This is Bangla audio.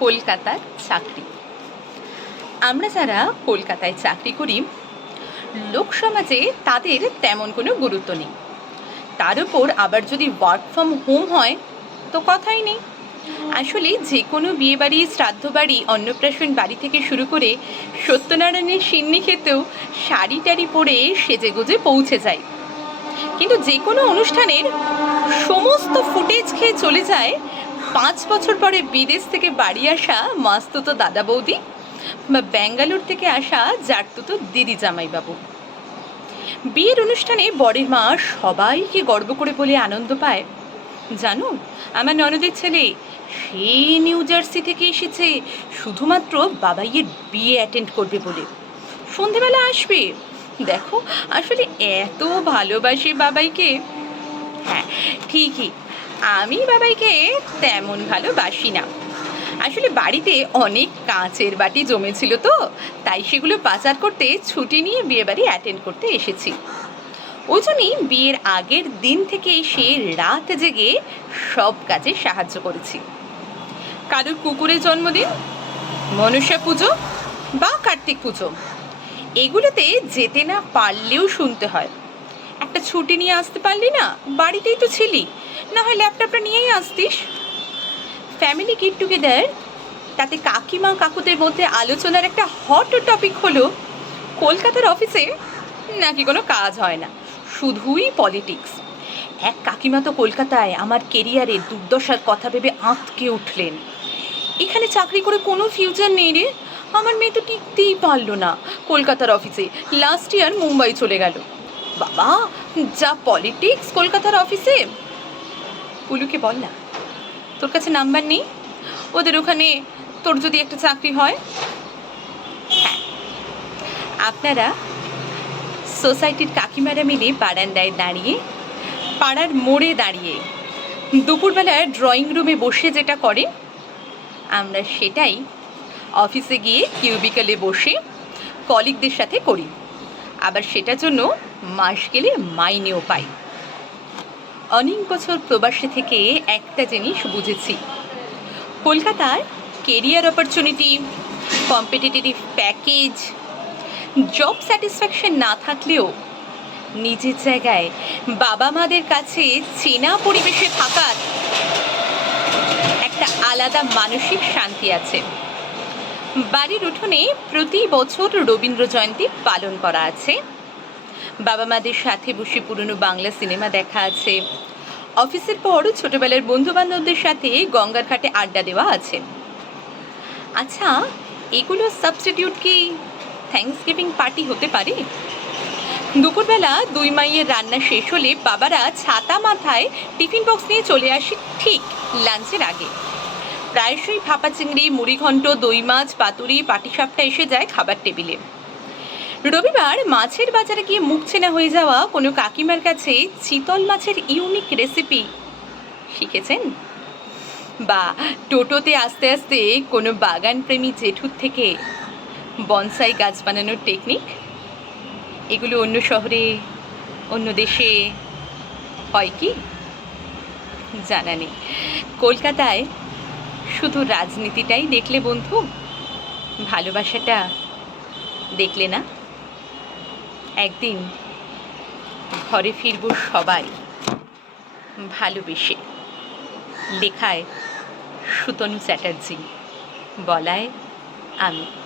কলকাতার চাকরি। আমরা যারা কলকাতায় চাকরি করি, লোক সমাজে তাদের তেমন কোনো গুরুত্ব নেই। তার উপর আবার যদি ওয়ার্ক ফ্রম হোম হয়, তো কথাই নেই। আসলে যে কোনো বিয়েবাড়ি শ্রাদ্ধ বাড়ি অন্নপ্রাশন বাড়ি থেকে শুরু করে সত্যনারায়ণের সিন্নি খেতেও শাড়ি টাড়ি পরে সেজে গুজে পৌঁছে যায়। কিন্তু যে কোনো অনুষ্ঠানের সমস্ত ফুটেজ খেয়ে চলে যায় পাঁচ বছর পরে বিদেশ থেকে বাড়ি আসা মাস্তুতো দাদা বৌদি বা ব্যাঙ্গালোর থেকে আসা জারতুতো দিদি জামাইবাবু। বিয়ের অনুষ্ঠানে বরের মা সবাইকে গর্ব করে বলে আনন্দ পায়। জানো, আমার ননদের ছেলে সেই নিউ জার্সি থেকে এসেছে, শুধুমাত্র বাবাইয়ের বিয়ে অ্যাটেন্ড করবে বলে। সন্ধেবেলা আসবে। দেখো, আসলে এত ভালোবাসে বাবাইকে। হ্যাঁ ঠিকই। আমি বাবাইকে তেমন ভালোবাসি না। আসলে বাড়িতে অনেক কাঁচের বাটি জমেছিল তো, তাই সেগুলো পাচার করতে ছুটি নিয়ে বিয়েবাড়ি অ্যাটেন্ড করতে এসেছি। ওই জন্যই বিয়ের আগের দিন থেকে এসে রাত জেগে সব কাজে সাহায্য করেছি। কারুর কুকুরের জন্মদিন মনসা পুজো বা কার্তিক পুজো, এগুলোতে যেতে না পারলেও শুনতে হয়। একটা ছুটি নিয়ে আসতে পারলি না, বাড়িতেই তো ছিলি না হয় ল্যাপটপটা নিয়েই আসতিস। ফ্যামিলি গেট টুগেদার তাতে কাকিমা কাকুদের মধ্যে আলোচনার একটা হট টপিক হলো, কলকাতার অফিসে নাকি কোনো কাজ হয় না, শুধুই পলিটিক্স এক কাকিমা তো কলকাতায় আমার কেরিয়ারে দুর্দশার কথা ভেবে আঁতকে উঠলেন। এখানে চাকরি করে কোনো ফিউচার নেই রে। আমার মেয়ে তো টিকতেই পারল না কলকাতার অফিসে লাস্ট ইয়ার মুম্বাই চলে গেল। বাবা, যা পলিটিক্স কলকাতার অফিসে পুলুকে বল না। তোর কাছে নাম্বার নেই? ওদের ওখানে তোর যদি একটা চাকরি হয়? হ্যাঁ। আপনারা সোসাইটির কাকিমারা মিলে বারান্দায় দাঁড়িয়ে, পাড়ার মোড়ে দাঁড়িয়ে দুপুরবেলায় ড্রয়িং রুমে বসে যেটা করে, আমরা সেটাই অফিসে গিয়ে কিউবিকালে বসে কলিগদের সাথে করি। আবার সেটার জন্য মাস গেলে মাইনেও পাই। অনেক বছর প্রবাসে থেকে একটা জিনিস বুঝেছি। কলকাতার career opportunity competitive package job satisfaction না থাকলেও নিজের জায়গায় বাবা মাদের কাছে চেনা পরিবেশে থাকার একটা আলাদা মানসিক শান্তি আছে। বাড়ির উঠোনে প্রতি বছর রবীন্দ্র জয়ন্তী পালন করা আছে। বাবা মাদের সাথে বসে পুরনো বাংলা সিনেমা দেখা আছে। অফিসের পর ছোটবেলার বন্ধু বান্ধবদের সাথে গঙ্গার ঘাটে আড্ডা দেওয়া আছে। আচ্ছা এগুলো সাবস্টিটিউট কি থ্যাঙ্কস গিভিং পার্টি হতে পারে? দুপুরবেলা দুই মাইয়ের রান্না শেষ হলে বাবারা ছাতা মাথায় টিফিন বক্স নিয়ে চলে আসে ঠিক লাঞ্চের আগে। প্রায়শই ভাপা চিংড়ি, মুড়িঘণ্ট, দই মাছ, পাতুরি, পাটিসাপটা এসে যায় খাবার টেবিলে। রবিবার মাছের বাজারে গিয়ে মুখ চেনা হয়ে যাওয়া কোনো কাকিমার কাছে চিতল মাছের ইউনিক রেসিপি শিখেছেন? বা টোটোতে আস্তে আস্তে কোনো বাগান প্রেমী জেঠুর থেকে বনসাই গাছ বানানোর টেকনিক? এগুলো অন্য শহরে, অন্য দেশে হয় কি? জানা নেই। কলকাতায় শুধু রাজনীতিটাই দেখলে বন্ধু, ভালোবাসাটা দেখলে না? একদিন ঘরে ফিরব সবাই ভালোবেসে। লেখায় সুতনু চ্যাটার্জি বলায় আমি।